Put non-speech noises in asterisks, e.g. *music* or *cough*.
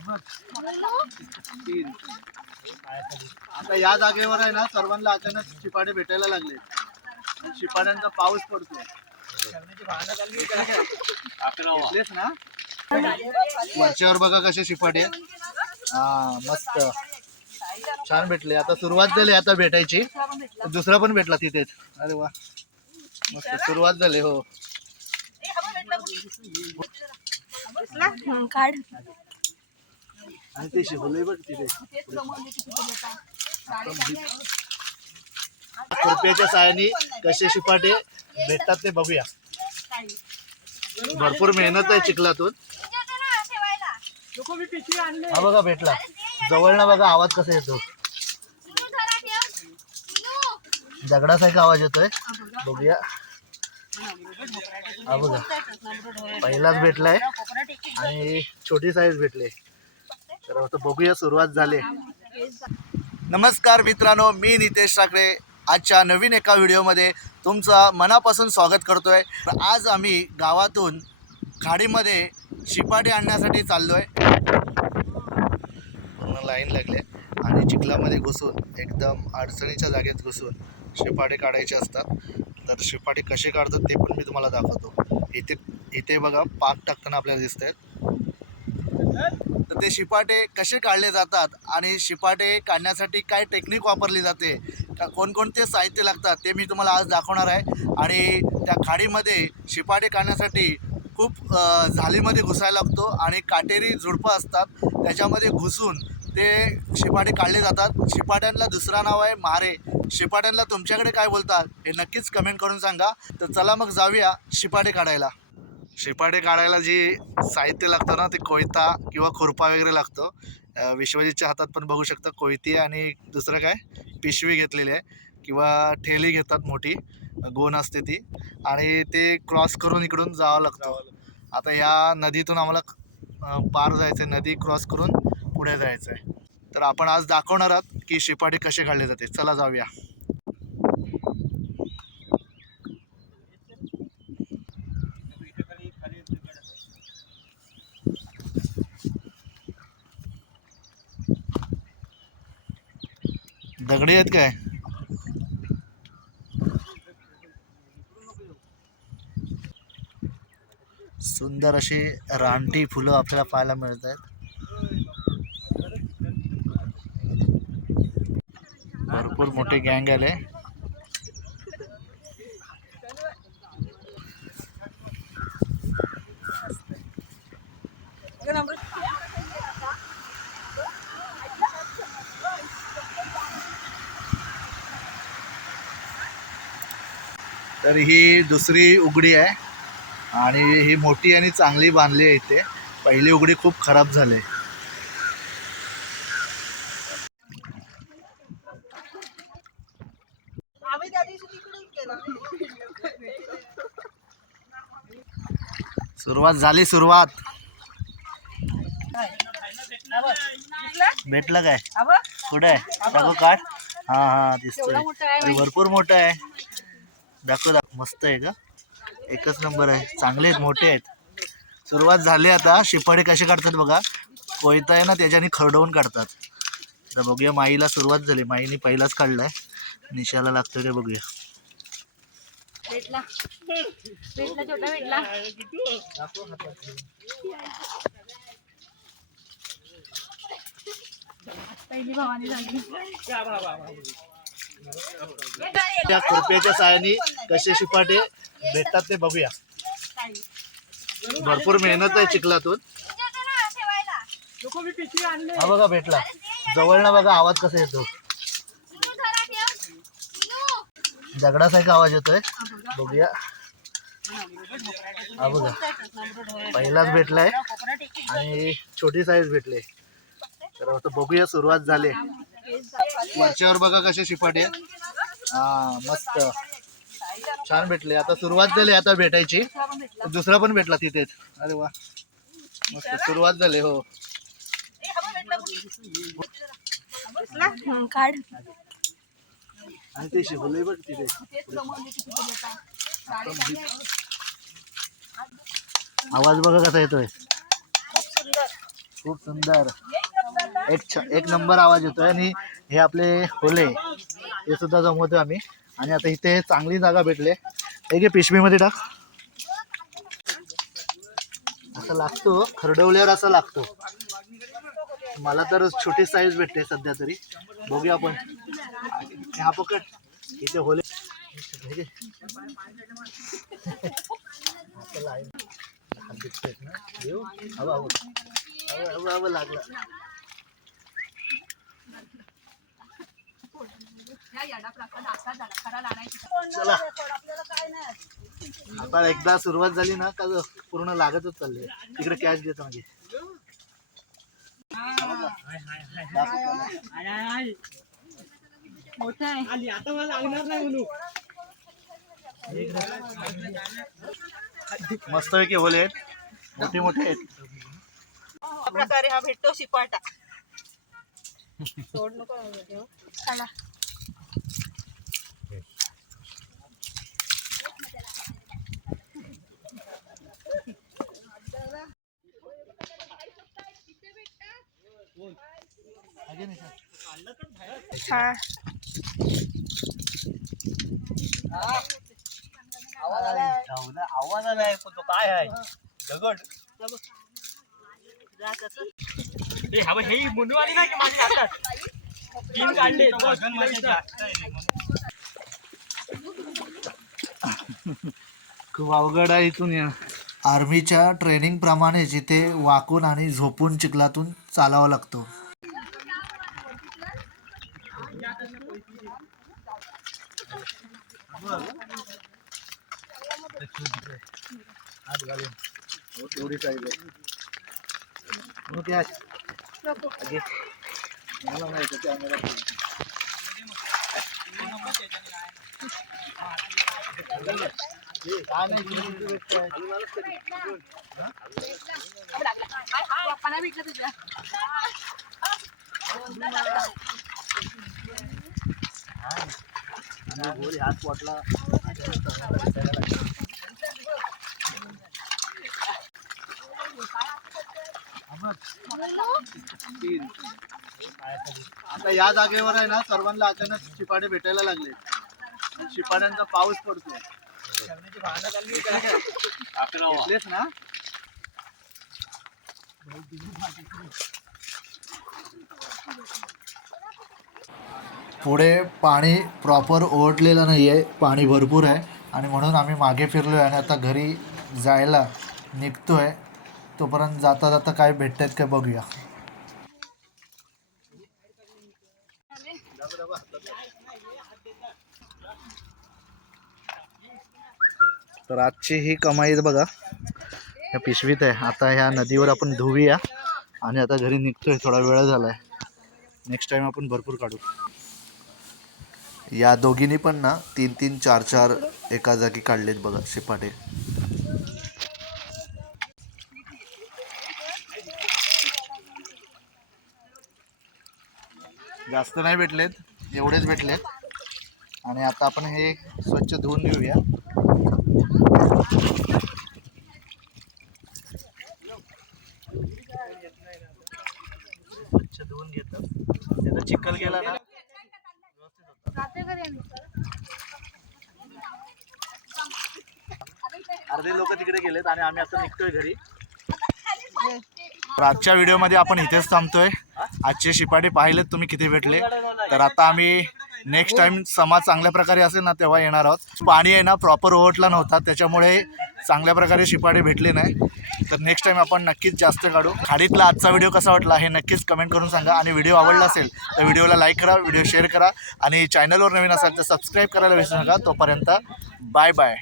तीन आता या जागेवर आहे ना सर्वांना अचानक शिपाडे भेटायला लागले. आणि शिपाड्यांचा पाऊस पडतोय. घेतलेस ना? वरच्यावर बघा कसे शिपाडे हा मस्त. छान भेटले. आता सुरुवात झाली आता भेटायची. दुसरा पण भेटला तिथेच. अरे वा. मस्त. सुरुवात झाली हो. काढ. आणि ते शिकवलंय बघ तिथे. खुरप्याच्या सायाने कसे शिपाटे भेटतात ते बघूया. भरपूर मेहनत आहे चिखलातून. हा बघा भेटला. जवळ ना बघा आवाज कसा येतो? दगडासारखा आवाज येतोय. बघूया. हा बघा. पहिलाच भेटलाय आणि छोटी साईज भेटले. तर आता बघूया सुरुवात झाली. नमस्कार मित्रांनो मी नितेश ठाकरे. आजच्या नवीन एका व्हिडिओमध्ये तुमचं मनापासून स्वागत करतोय. तर आज आम्ही गावातून खाडीमध्ये शिपाटी आणण्यासाठी चाललो आहे पूर्ण लाईन लागले आणि चिखलामध्ये घुसून एकदम अडचणीच्या जागेत घुसून शिपाटे काढायचे असतात. तर शिपाटे कसे काढतात ते पण मी तुम्हाला दाखवतो. इथे इथे बघा पाक टाकताना आपल्याला दिसत आहेत तर ते शिपाटे कसे काढले जातात आणि शिपाटे काढण्यासाठी काय टेक्निक वापरली जाते कोणकोणते साहित्य लागतात ते मी तुम्हाला आज दाखवणार आहे. आणि त्या खाडीमध्ये शिपाटे काढण्यासाठी खूप झालीमध्ये घुसायला लागतो आणि काटेरी झुडपं असतात. त्याच्यामध्ये घुसून ते शिपाटे काढले जातात. शिपाट्यांना दुसरा नाव आहे मारे. शिपाट्यांना तुमच्याकडे काय बोलतात हे नक्कीच कमेंट करून सांगा. तर चला मग जाऊया शिपाटे काढायला. शिपाटे काढायला जे साहित्य लागतं ना ते कोयता किंवा खुरपा वगैरे लागतो. विश्वजितच्या हातात पण बघू शकता कोयती आणि दुसरं काय? पिशवी घेतलेली आहे किंवा ठेली घेतात मोठी गोण असते ती. आणि ते क्रॉस करून इकडून जावं लागतं. आता या नदीतून आम्हाला पार जायचं आहे नदी क्रॉस करून पुढे जायचं आहे तर आपण आज दाखवणार आहात की शिपाटे कसे काढले जाते. चला जाऊया. दगडी आहेत काय? सुंदर अशी रानटी फुलं आपल्याला पाहायला मिळत आहेत भरपूर मोठे गँग आले. तर ही दुसरी उघडी आहे. आणि ही मोठी आणि चांगली बांधली आहे इथे. पहिली उघडी खूप खराब झाली आहे. सुरुवात झाली सुरुवात. भेटलं काय? कुठे आहे? काढ. हा हा दिसतोय. भरपूर मोठं आहे. दाखव दाख मस्त आहे का एकच नंबर आहे. चांगले आहेत मोठे आहेत. सुरुवात झाली आता. शिपाडे कसे काढतात बघा. कोयता आहे ना त्याच्याने खरडवून काढतात. आता बघूया माईला सुरुवात झाली. माईने पहिलाच काढलाय. निशाला लागतो का बघूया. पहिली भावाने झाली त्या खुरप्याच्या साहाय्याने कसे शिपाटे भेटतात ते बघूया. भरपूर मेहनत आहे चिखलातून. हा बघा भेटला. जवळनं बघा आवाज कसा येतो. दगडासारखा आवाज येतोय. बघूया. हा बघा. पहिलाच भेटलाय आणि छोटी साईज भेटले. तर आता बघूया सुरुवात झाली. वरच्यावर बघा कसे शिपाटे हा मस्त. छान भेटले. आता सुरुवात झाली आता भेटायची. दुसरा पण भेटला तिथेच अरे वा. मस्त. सुरुवात झाली हो. काढ. आणि ते शिकवलंय बघ तिथे. आवाज बघा कसा येतोय. खूप सुंदर. एक छ एक नंबर आवाज येतोय आणि हे आपले होले हे सुद्धा जमवतोय आम्ही. आणि आता इथे चांगली जागा भेटले. एक पिशवीमध्ये टाक. असं लागतो खरडवल्यावर असा लागतो. मला तर छोटी साईज भेटते सध्या तरी. बघूया आपण. हा पकड इथे होले. लागला. चला. आता एकदा सुरुवात झाली ना का पूर्ण लागतच चालले तिकडे कॅश देतो म्हणजे आहे मस्त पैकी होले आहेत. मोठे मोठे आहेत. प्रकारे हा भेटतो शिपाटा. चला. आहे का? आव्हान नाही पण तो काय आहे? दगड. हे हवं हे मुंडू आली ना की माझ्या हातात? तीन काढले. *laughs* खूप अवघड आहे इथून या. आर्मीच्या ट्रेनिंग प्रमाणे जिथे वाकून आणि झोपून चिखलातून चालावं लागतो. तेवढी साईज आहे म्हणून ते आहे. अगे, मला माहिती आहे, कॅमेरा हे, काय नाही किती भेटतंय? पप्पांना भेटलं तुझ्या आणि गोल हात वाटला तीन. आता या जागेवर आहे ना सर्वांना अचानक शिपाडे भेटायला लागले. शिपाड्यांचा पाऊस पडतो ना? पुढे पाणी प्रॉपर ओढलेलं नाही आहे पाणी भरपूर आहे. आणि म्हणून आम्ही मागे फिरलो आहे आणि आता घरी जायला निघतो आहे तोपर्यंत जाता जाता काय भेटतात काय बघूया. तर आजची ही कमाई बघा. ह्या पिशवीत आहे. आता ह्या नदीवर आपण धुवूया. आणि आता घरी निघतोय. थोडा वेळ झाला आहे नेक्स्ट टाइम आपण भरपूर काढू. या दोघींनी पण ना तीन तीन चार चार एका जागी काढलेत बघा शिपाटे. जास्त नाही भेटलेत एवढेच भेटलेत. आणि आता आपण हे स्वच्छ धुवून घेऊया. स्वच्छ धुवून घेतात त्याचा चिखल गेला ना. अर्धे लोक तिकडे गेलेत आणि आम्ही आता निघतोय घरी. आजच्या व्हिडिओमध्ये आपण इथेच थांबतोय. आजचे शिपाटे पाहिलेत तुम्ही किती भेटले? तर आता आम्ही नेक्स्ट टाइम समाज चांगल्या प्रकारे असेल ना तेव्हा येणार आहोत. पाणी आहे ना प्रॉपर ओव्हटला नव्हता त्याच्यामुळे चांगल्या प्रकारे शिपाटे भेटले नाही. तर नेक्स्ट टाइम आपण नक्कीच जास्त काढू. खाडीतला आजचा व्हिडिओ कसा वाटला हे नक्कीच कमेंट करून सांगा. आणि व्हिडिओ आवडला असेल तर व्हिडिओला लाईक करा व्हिडिओ शेअर करा. आणि चॅनलवर नवीन असाल तर सबस्क्राईब करायला विसरू नका. तोपर्यंत बाय बाय